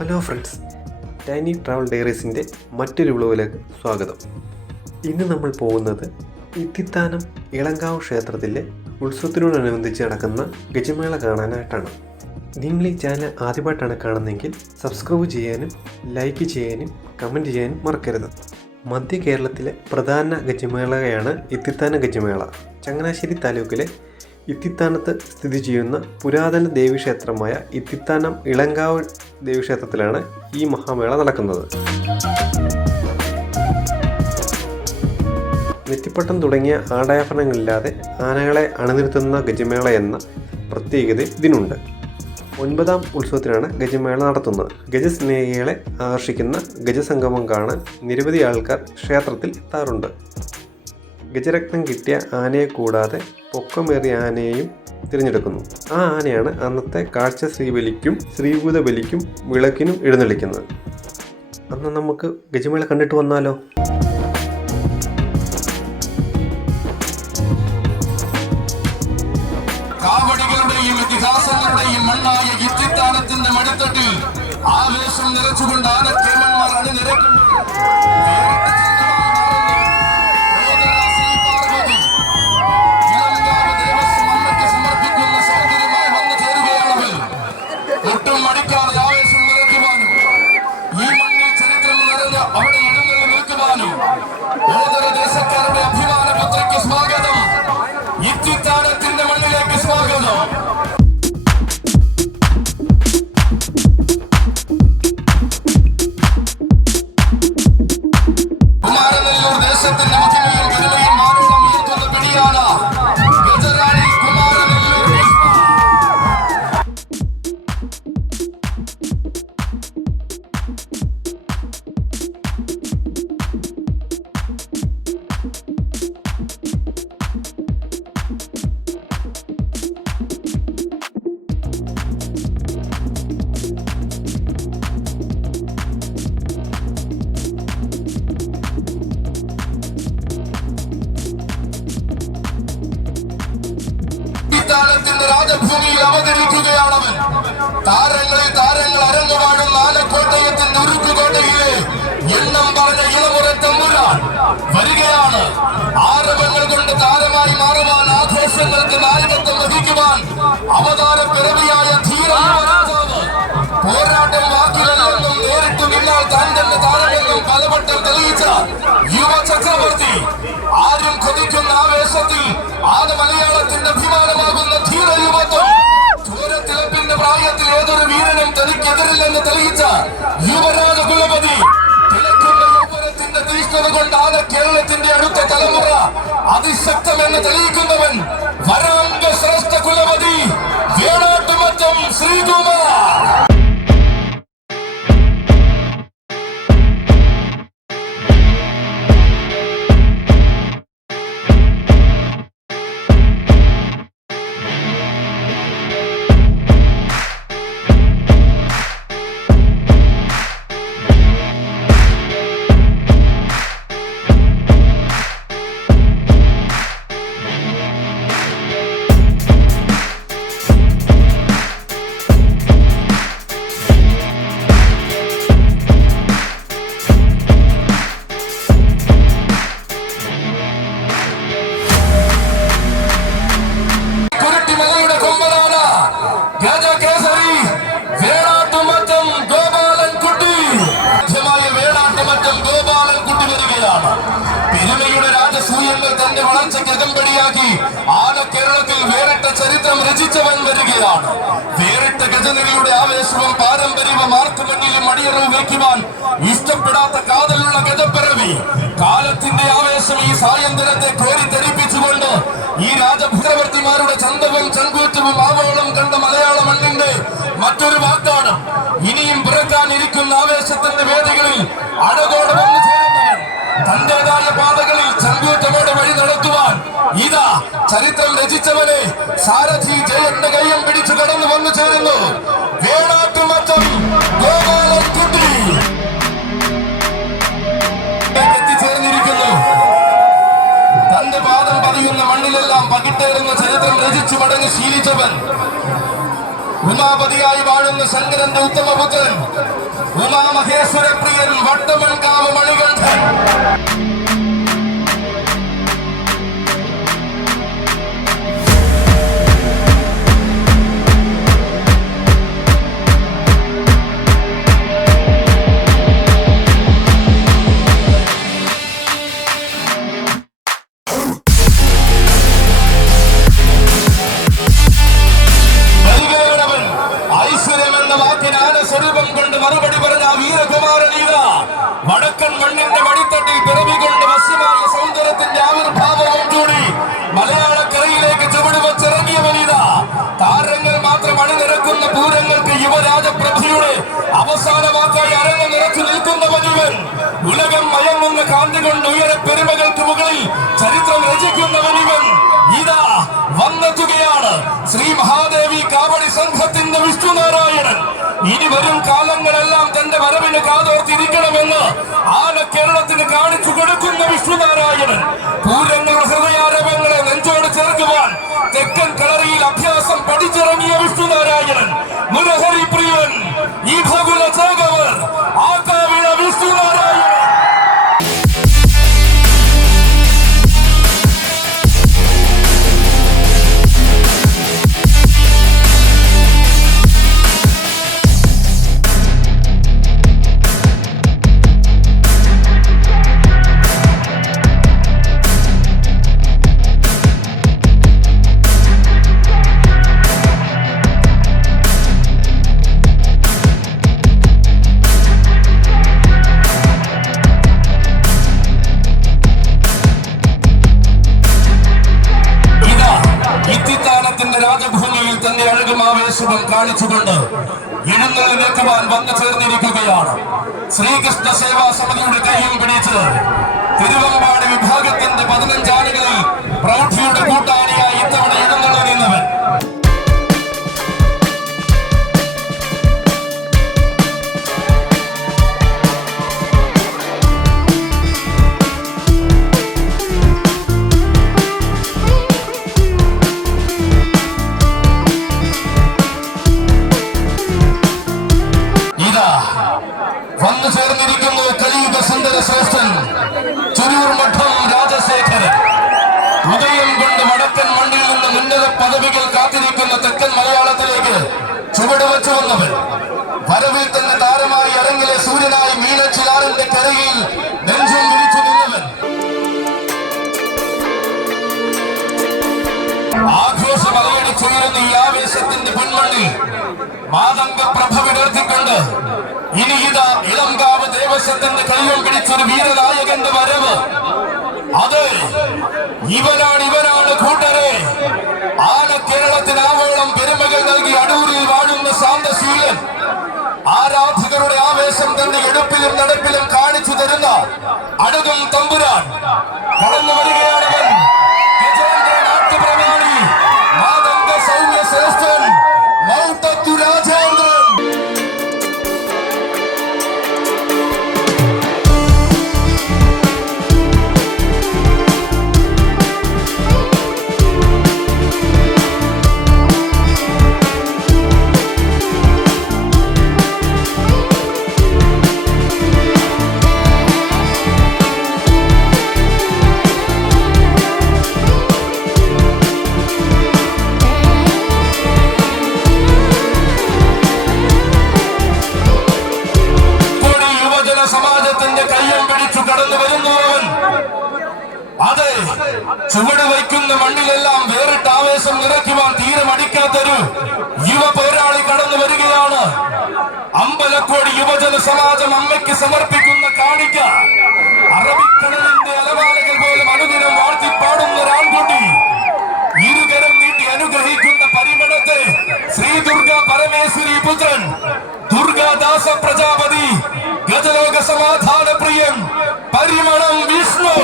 Hello friends, tiny travel ഡയറീസിൻ്റെ മറ്റൊരു വ്ലോഗിലേക്ക് സ്വാഗതം. ഇന്ന് നമ്മൾ പോകുന്നത് ഇത്തിത്താനം ഇളങ്കാവ് ക്ഷേത്രത്തിലെ ഉത്സവത്തിനോടനുബന്ധിച്ച് നടക്കുന്ന ഗജമേള കാണാനായിട്ടാണ്. നിങ്ങൾ ഈ ചാനൽ ആദ്യമായിട്ടാണ് കാണുന്നതെങ്കിൽ സബ്സ്ക്രൈബ് ചെയ്യാനും ലൈക്ക് ചെയ്യാനും കമൻറ്റ് ചെയ്യാനും മറക്കരുത്. മധ്യ കേരളത്തിലെ പ്രധാന ഗജമേളയാണ് ഇത്തിത്താന ഗജമേള. ചങ്ങനാശ്ശേരി താലൂക്കിലെ ഇത്തിത്താനത്ത് സ്ഥിതി ചെയ്യുന്ന പുരാതന ദേവീക്ഷേത്രമായ ഇത്തിത്താനം ഇളങ്കാവ് ദേവീക്ഷേത്രത്തിലാണ് ഈ മഹാമേള നടക്കുന്നത്. നെറ്റിപ്പട്ടം തുടങ്ങിയ ആടാഭരണങ്ങളില്ലാതെ ആനകളെ അണിനിരത്തുന്ന ഗജമേള എന്ന പ്രത്യേകത ഇതിനുണ്ട്. 9ാം ഉത്സവത്തിനാണ് ഗജമേള നടത്തുന്നത്. ഗജസ്നേഹികളെ ആകർഷിക്കുന്ന ഗജസംഗമം കാണാൻ നിരവധി ആൾക്കാർ ക്ഷേത്രത്തിൽ എത്താറുണ്ട്. ഗജരത്നം കിട്ടിയ ആനയെ കൂടാതെ പൊക്കമേറിയ ആനയെയും തിരഞ്ഞെടുക്കുന്നു. ആ ആനയാണ് അന്നത്തെ കാഴ്ച ശ്രീബലിക്കും ശ്രീഭൂത ബലിക്കും വിളക്കിനും എഴുന്നള്ളിക്കുന്നത്. അന്ന് നമുക്ക് ഗജമേള കണ്ടിട്ട് വന്നാലോ? കാവടികളുടെയും ഇതിഹാസങ്ങളുടെയും മണ്ണായ ഇത്തിത്താനത്തിന്റെ മടിത്തട്ടിൽ ആവേശം നിറച്ചുകൊണ്ട് ആനക്കേമന്മാർ അണിനിരക്കുന്നു. ദേശക്കാരുടെ അഭിമാന പത്രയ്ക്ക് സ്വാഗതം. ഇത്തിത്താനത്തിന്റെ മണ്ണിലേക്ക് സ്വാഗതം. കുമാരനെല്ലൂർ ദേശത്തിന്റെ മഹിമയും ഗരിമയും മാനോളം ഉയർത്തുന്ന പിടിയാണ് ഗജറാണി കുമാരനെല്ലൂർ. ഇത്തിത്താനത്തിന്റെ രാജഭൂമിയിൽ അവതരിക്കുകയാണവൻ. താരങ്ങളിൽ താരങ്ങൾ അരങ്ങുവാഴുന്ന ആനക്കോട്ടയത്തിന്റെ ഉരുക്കുകോട്ടയിലെ എണ്ണം പറഞ്ഞ ഇളമുറ തമ്പുരാൻ വരികയാണ്. ആരവങ്ങൾ കൊണ്ട് താരമായി മാറുവാൻ, ആഘോഷങ്ങൾക്ക് നായകത്വം വഹിക്കുവാൻ അവതാര പിറവിയായ ധീരരാജാവ്. പോരാട്ടം വാക്കിലെന്നും നേരിട്ട് നിന്നാൽ താൻ തന്നെ താരമെന്നും പലവട്ടം തെളിയിച്ച യുവ ചക്രവർത്തി. ആരും കൊതിക്കുന്ന ആവേശത്തിൽ ആന മലയാളത്തിന്റെ അഭിമാനമാകുന്ന ധീര യുവത്വം. ചോരത്തിളപ്പിന്റെ പ്രായത്തിൽ ഏതൊരു വീരനും തനിക്കെതിരില്ലെന്ന് തെളിയിച്ച യുവരാജ കുലപതി. തിളക്കുന്ന യൗവനത്തിന്റെ തീഷ്ണത കൊണ്ട് ആന കേരളത്തിന്റെ അടുത്ത തലമുറ അതിശക്തമെന്ന് തെളിയിക്കുന്നവൻ വരാംഗ ശ്രേഷ്ഠ കുലപതി വേണാട്ടുമറ്റം ശ്രീകുമാർ. പെരുമയുടെ രാജസൂയങ്ങൾ തന്റെ വളർച്ചയ്ക്ക് അകമ്പടിയാക്കി ആന കേരളത്തിൽ വേറിട്ട ചരിത്രം രചിച്ചവൻ വരികയാണ്. വേറിട്ട ഗജനിരയുടെ ആവേശവും പാരമ്പര്യവും ആർക്കുമെങ്കിലും അടിയറവ് വയ്ക്കുവാൻ ഇഷ്ടപ്പെടാത്ത കാതലുള്ള ഗജപ്പിറവി. കാലത്തിന്റെ ആവേശം ഈ സായന്തനത്തെ കോരിത്തെരിപ്പിച്ചുകൊണ്ട് ഈ രാജഭൂരവർത്തിമാരുടെ ചന്തവും ചങ്കൂറ്റവും ആവോളം കണ്ട മലയാള മണ്ണിന്റെ മറ്റൊരു വാക്കാണ്. ഇനിയും പിറക്കാനിരിക്കുന്ന ആവേശത്തിന്റെ വേദികളിൽ അഴകോടെ വന്നു ചേരുന്നവൻ. തന്റേതായ പാതകളിൽ ചങ്കൂറ്റമോടെ വഴി നടത്തുവാൻ ഇതാ ചരിത്രം രചിച്ചവനെ സാരഥി ജയന്റെ കയ്യം പിടിച്ചു കടന്നു വന്നു ചേരുന്നു. വേണാട്ടുമറ്റം ഗോപാലൻകുട്ടി എത്തിച്ചേർന്നിരിക്കുന്നു. തന്റെ പാദം പതിയുന്ന മണ്ണിലെല്ലാം പകിട്ടേറുന്ന ചരിത്രം രചിച്ചു മടങ്ങി ശീലിച്ചവൻ. ഉമാപതിയായി വാഴുന്ന ശങ്കരന്റെ ഉത്തമപുത്രൻ സുരപ്രിയൻ വട്ടമൺകാവ് മണികണ്ഠൻ. മറുപടി പറഞ്ഞ വീരകുമാരനീത വടക്കൻ മണ്ണിന്റെ മടിത്തട്ടിൽ പിറവികൊണ്ട് വശ്യമായ സൗന്ദര്യത്തിന്റെ ആവിർഭാവവും കൂടി മലയാളക്കരയിലേക്ക് ചുവടുവച്ചിറങ്ങിയവനീത. താരങ്ങൾ മാത്രം അണിനിരക്കുന്ന പൂരങ്ങൾക്ക് യുവരാജപ്രഭയുടെ അവസാന വാക്കായി അരങ്ങ് നിറച്ചു നിൽക്കുന്നവനിവൻ. ഉലകം മയങ്ങുന്ന കാന്തി കൊണ്ട് ഉയര പെരുമകൾക്ക് മുകളിൽ ചരിത്രം രചിക്കുന്നവനിവൻ. ഇതാ വന്നെത്തുകയാണ് ശ്രീ മഹാദേവി കാവടി സംഘത്തിന്റെ വിഷ്ണുനാരായണൻ. ഇനി വരും കാലങ്ങളെല്ലാം തന്റെ വരവിന് കാതോർത്തിരിക്കണമെന്ന് ആന കേരളത്തിന് കാണിച്ചു കൊടുക്കുന്ന വിഷ്ണുനാരായണൻ. പൂരങ്ങളുടെ ഹൃദയാരവങ്ങളെ നെഞ്ചോട് ചേർക്കുവാൻ തെക്കൻ കളറിയിൽ അഭ്യാസം പഠിച്ചിറങ്ങിയ വിഷ്ണുനാരായണൻ. മുരഹരി പ്രിയൻ ഈ ഭഗുല ചേകവർ ആകാവിള വിഷ്ണുനാരായണൻ. രാജഭൂമിയിൽ തന്നെ അഴകും ആവേശവും കാണിച്ചുകൊണ്ട് എഴുന്നള്ളി നിൽക്കുവാൻ വന്നു ചേർന്നിരിക്കുകയാണ്. ശ്രീകൃഷ്ണ സേവാ സമിതിയുടെ കൈയും പിടിച്ച് തിരുവമ്പാടി വിഭാഗത്തിന്റെ 15 ആനകളിൽ പ്രൗഢിയുടെ കൂട്ടാനിയായി ഇത്തവണ എഴുന്നള്ളി നിന്നവൻ. വന്നു ചേർന്നിരിക്കുന്നു കലിയുഗ സുന്ദര ശ്രേഷ്ഠൻ ചുരൂർ മഠം രാജശേഖരൻ. ഉദയം കൊണ്ട് വടക്കൻ മണ്ണിൽ നിന്ന് ഉന്നത പദവികൾ കാത്തിരിക്കുന്ന തെക്കൻ മലയാളത്തിലേക്ക് ചുവടുവച്ചു വന്നവൻ. വരവിൽ തന്നെ താരമായി അരങ്ങിലെ സൂര്യനായി മീനച്ചിലാറിന്റെ കരയിൽ നെഞ്ചും വിരിച്ചു നിന്നവൻ. ആഘോഷം അലയടിച്ചുയരുന്ന ഈ ആവേശത്തിന്റെ പൊന്മണ്ണിൽ മാതംഗ പ്രഭ വിടർത്തിക്കൊണ്ട് ഇനി ഇതാ ഇളങ്കാവ് ദേവസ്വത്തിന്റെ കൈയും പിടിച്ചൊരു വീരനായകന്റെ വരവ്. അതെ, ഇവനാണ് കൂട്ടരെ. ആന കേരളത്തിന് ആവോളം പെരുമകൾ നൽകി അടൂരിൽ വാഴുന്ന ശാന്തശീലൻ. ആരാധകരുടെ ആവേശം തന്നെ എടുപ്പിലും നടപ്പിലും കാണിച്ചു തരുന്ന അഴകും തമ്പുരാൻ കടന്നു വരികയാണവൻ. ഗജേന്ദ്ര നാട്ടുപ്രമാണി മാതംഗ സൗമ്യ ശ്രേഷ്ഠൻ മൗട്ടത്തു രാജേന്ദ്രൻ. അതെ, ചുവട് വയ്ക്കുന്ന മണ്ണിലെല്ലാം വേറിട്ട ആവേശം നിറയ്ക്കുവാൻ തീരെ മടിക്കാത്തൊരു യുവ പോരാളി കടന്നു വരികയാണ്. അമ്പലക്കോട് യുവജന സമാജം അമ്മയ്ക്ക് സമർപ്പിക്കുന്ന കാണിക്ക. അറബിക്കടലിന്റെ അലമാലകൾ പോലും അനുദിനം വാഴ്ത്തിപ്പാടുന്ന ഒരാൺകുട്ടി. ഇരുകരം നീട്ടി അനുഗ്രഹിക്കുന്ന പരിമളത്തെ ശ്രീ ദുർഗ പരമേശ്വരി പുത്രൻ ദുർഗാദാസ പ്രജാപതി ഗജലോക സമാധാന പ്രിയൻ പരിമളം വിഷ്ണു.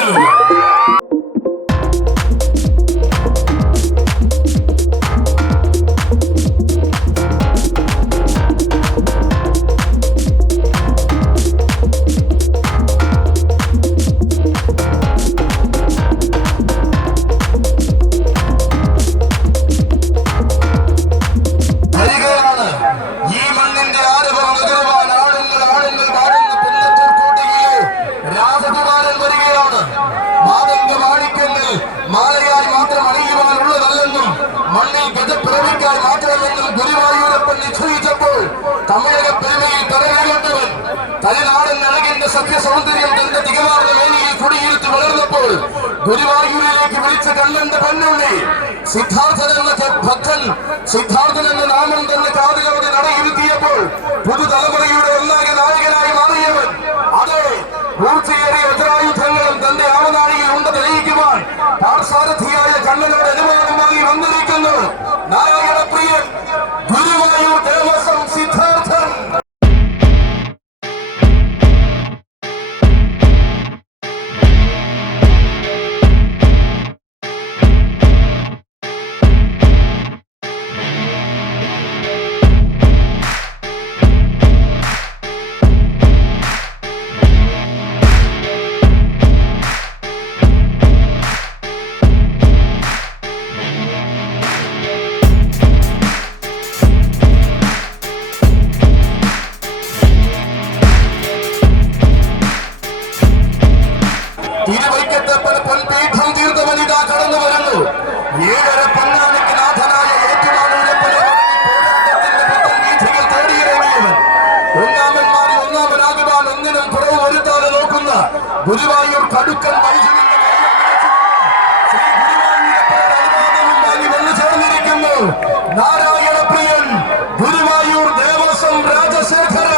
ഈ മണ്ണിന്റെ ആരവം നുകരുവാൻ ആളുകൾ പാടുന്ന തനിമയിൽ തറയിലൊട്ടവൻ തലനാടൻ അഴകിന്റെ സത്യസൗന്ദര്യം തന്റെ തികമാർന്ന മേനിയിൽ കുടിയിരുത്തി വളർന്നപ്പോൾ ഗുരുവായൂരിലേക്ക് വിളിച്ച കണ്ണന്റെ പൊന്നുണ്ണി സിദ്ധാർത്ഥൻ എന്ന ഭക്തൻ, സിദ്ധാർത്ഥൻ എന്ന നാമം തന്നെ കാതിലോടെ നടയിരുത്തിയപ്പോൾ പുതുതലമുറയുടെ ഒന്നാകെ നായകനായി മാറിയവൻ. അതെ, പൂർത്തിയേറിയ വജ്രായുധങ്ങളും തന്റെ ആവനാഴിയിൽ ഉണ്ട് തെളിയിക്കുവാൻ പാർസാരഥിയായ കണ്ണനോട് അനുവാദം വാങ്ങി വന്നിരിക്കുന്നു നാരായണ പ്രിയൻ ഗുരുവായൂർ ദേവസ്വം സിദ്ധാർത്ഥൻ. തിരുവൈക്കത്തപ്പൻ പൊൻപീഠം തീർത്ത വനിതാ കടന്നു വരുന്നു. 7.5 പൊന്നാനിക്ക് നാഥനായ ഏറ്റുമാനൂരപ്പനെ പോരാട്ടത്തിന്റെ പുത്തൻ വീഥികൾ തേടിയിറങ്ങിയവൻ. ഒന്നാമന്മാരിൽ ഒന്നാമനാകുവാൻ ഒന്നിനും കുറവ് വരുത്താതെ നോക്കുന്ന ഗുരുവായൂർ കടുക്കൻ വന്നു ചേർന്നിരിക്കുന്നു നാരായണ പ്രിയൻ ഗുരുവായൂർ ദേവസ്വം രാജശേഖര.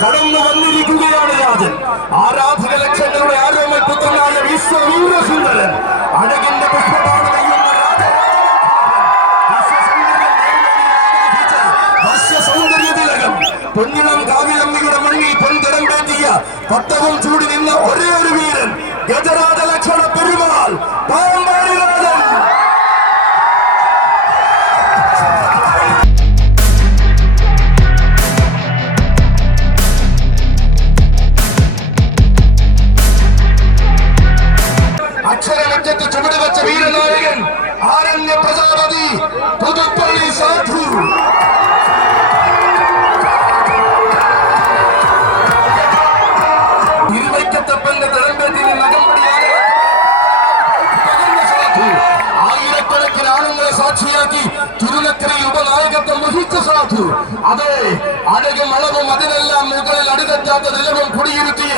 കടന്നു വന്നിരിക്കുകയാണ് രാജൻ. ആരാധക ലക്ഷങ്ങളുടെ ആരോമൽ പുത്രനായ വിശ്വവീരസുന്ദരൻ അഴകിന്റെ പുഷ്പമാണ് സൗന്ദര്യതിലകം പൊന്നിളം കാവിലമ്മിയുടെ മണ്ണിൽ പൊൻതരം പേറ്റിയ പട്ടവും ചൂടി നിന്ന ഒരേ ഒരു വീരൻ ഗജരാജ ലക്ഷണ പെരുമാൾ പാമ്പാടി രാജൻ. അക്ഷരമറ്റത്ത് ചുവടുവെച്ച വീരനായകൻ ആരണ്യ പ്രജാപതി പുതുപ്പള്ളി സാധു. തിരുവൈക്കത്തപ്പന്റെ തലമ്പേറ്റിൽ ആയിരക്കണക്കിന് ആണുങ്ങളെ സാക്ഷിയാക്കി തിരുനക്കരയിൽ ഉപനായകത്വം വഹിച്ച സാധു. അതെ, അഴകും അളവും അതിനെല്ലാം മുകളിൽ അടിതെറ്റാത്ത നിലവും കുടിയിരുത്തിയ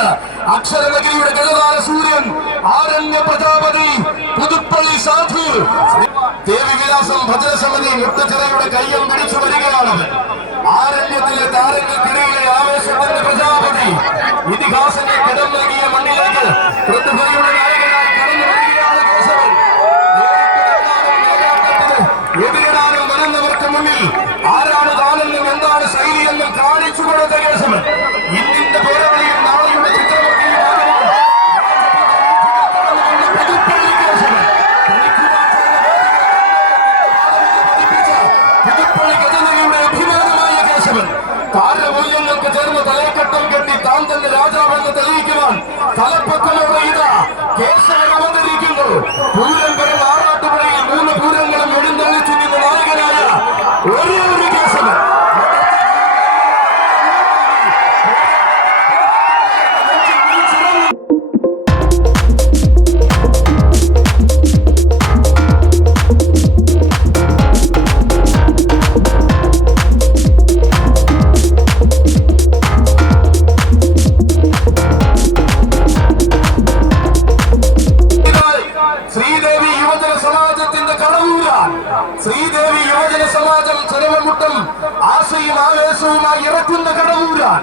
അക്ഷരനഗരിയുടെ ഗജധാര സൂര്യൻ ആരണ്യ പ്രജാപതി പുതുപ്പള്ളി സാധു. ദേവിവിലാസം ഭദ്രസമിതി മുട്ടച്ചിറയുടെ കയ്യം പിടിച്ചു വരികയാണവൻ. ആരണ്യത്തിലെ താരങ്ങൾക്കിടയിലെ ആവേശത്തിന്റെ പ്രജാപതി ഇതിഹാസങ്ങൾ കിടം നൽകിയ മണ്ണിലേക്ക് പ്രതിഭയുടെ നായകനായി കടന്നു വരികയാണ് കേശവൻ. എതിരിടാനും വരുന്നവർക്ക് മുന്നിൽ ആരാണ് താനെന്നും എന്താണ് ശൈലിയെന്നും കാണിച്ചു കൊടുത്ത കേശവൻ ഇന്നിന്റെ പോരാളിയും നാളെയുടെ ചിത്രവർത്തിയുമാകുന്നു പുതുപ്പള്ളി കേശവൻ. പുതുപ്പള്ളി ഗജനയുടെ അഭിമാനമായ കേശവൻ താരമൂല്യങ്ങൾക്ക് ചേർന്ന് തലക്കെട്ടം കെട്ടി താൻ തന്നെ രാജാവെന്ന് തെളിയിക്കുവാൻ തലപ്പക്കലോടെ ഇതാ കേശവൻ അവതരിക്കുന്നു. പൂരം പെരുന്ന ആറാട്ടുപുഴയിൽ 3 പൂരങ്ങളും എഴുന്നള്ളിച്ചു നിന്ന നായകനായ ഒരേ ഒരു കേശവൻ. യുവജന സമാജത്തിന്റെ കടവൂരാൻ ശ്രീദേവി യുവജന സമാജം ചെലവമുട്ടം ആശയും ആവേശവുമായി ഇറക്കുന്ന കടവൂരാൻ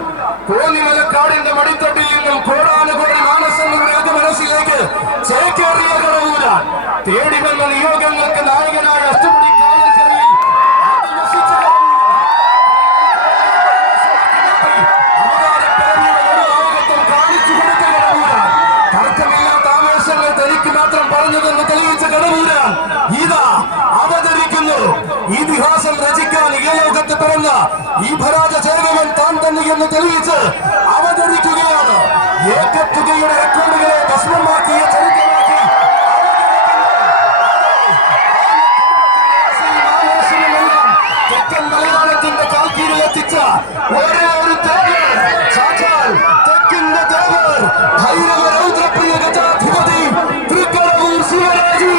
കോന്നിമലക്കാടിന്റെ മടിത്തട്ടിൽ നിന്നും കോടാനുകോടി മാനസങ്ങളുടെ മനസ്സിലേക്ക് ചേക്കേറിയ കടവൂരാൻ തേടി വന്ന നിയോഗങ്ങൾക്ക് നായകനായ അഷ്ടമുടി കായൽക്കരയിൽ അധിവസിച്ച കാണിച്ചു കൊടുത്ത കടവൂരാൻ തർക്കമില്ലാത്ത ആവേശങ്ങൾ തനിക്ക് മാത്രം പറഞ്ഞതെന്ന് തെളിയിച്ച കടവൂരാൻ ഇതാ അവതരിക്കുന്നു. ഇതിഹാസം രചിക്കാൻ ഇഹലോകത്ത് പിറന്ന ഈ ഭരാജ ചേകവൻ താൻ തന്നെ എന്ന് തെളിയിച്ച് അവതരിക്കുകയാണ്. ഏകത്തുകയുടെ റെക്കോർഡുകളെ ഭസ്മമാക്കിയ ചരിത്രമാക്കി തെക്കൻ മലയാളത്തിന്റെ കാൽക്കീഴിലെത്തിച്ച ഒരേ ഒരു തേവർ, സാക്ഷാൽ തെക്കിന്റെ തേവർ, ഭൈരവ രൗദ്രപ്രിയ ഗജാധിപതി തൃക്കടവൂർ ശിവരാജു.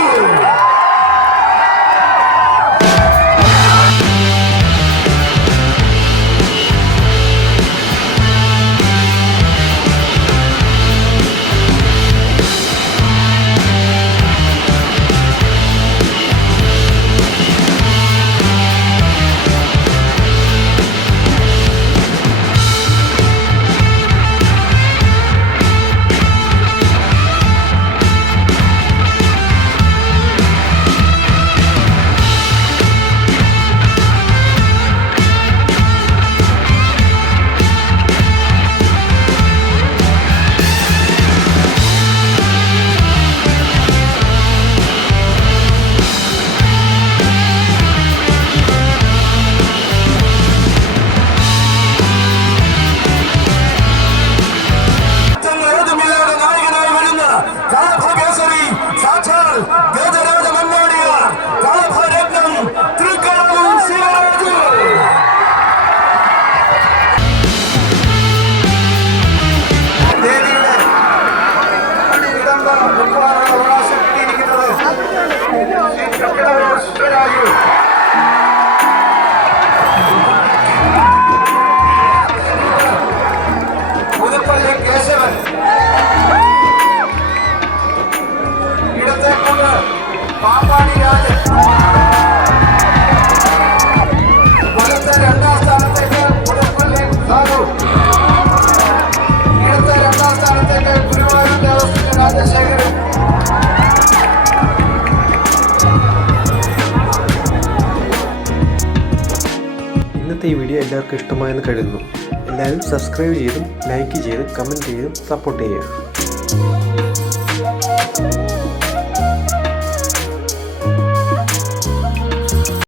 ഇന്നത്തെ ഈ വീഡിയോ എല്ലാവർക്കും ഇഷ്ടമായെന്ന് കരുതുന്നു. എല്ലാവരും സബ്സ്ക്രൈബ് ചെയ്തും ലൈക്ക് ചെയ്തും കമൻറ്റ് ചെയ്തും സപ്പോർട്ട് ചെയ്യുക.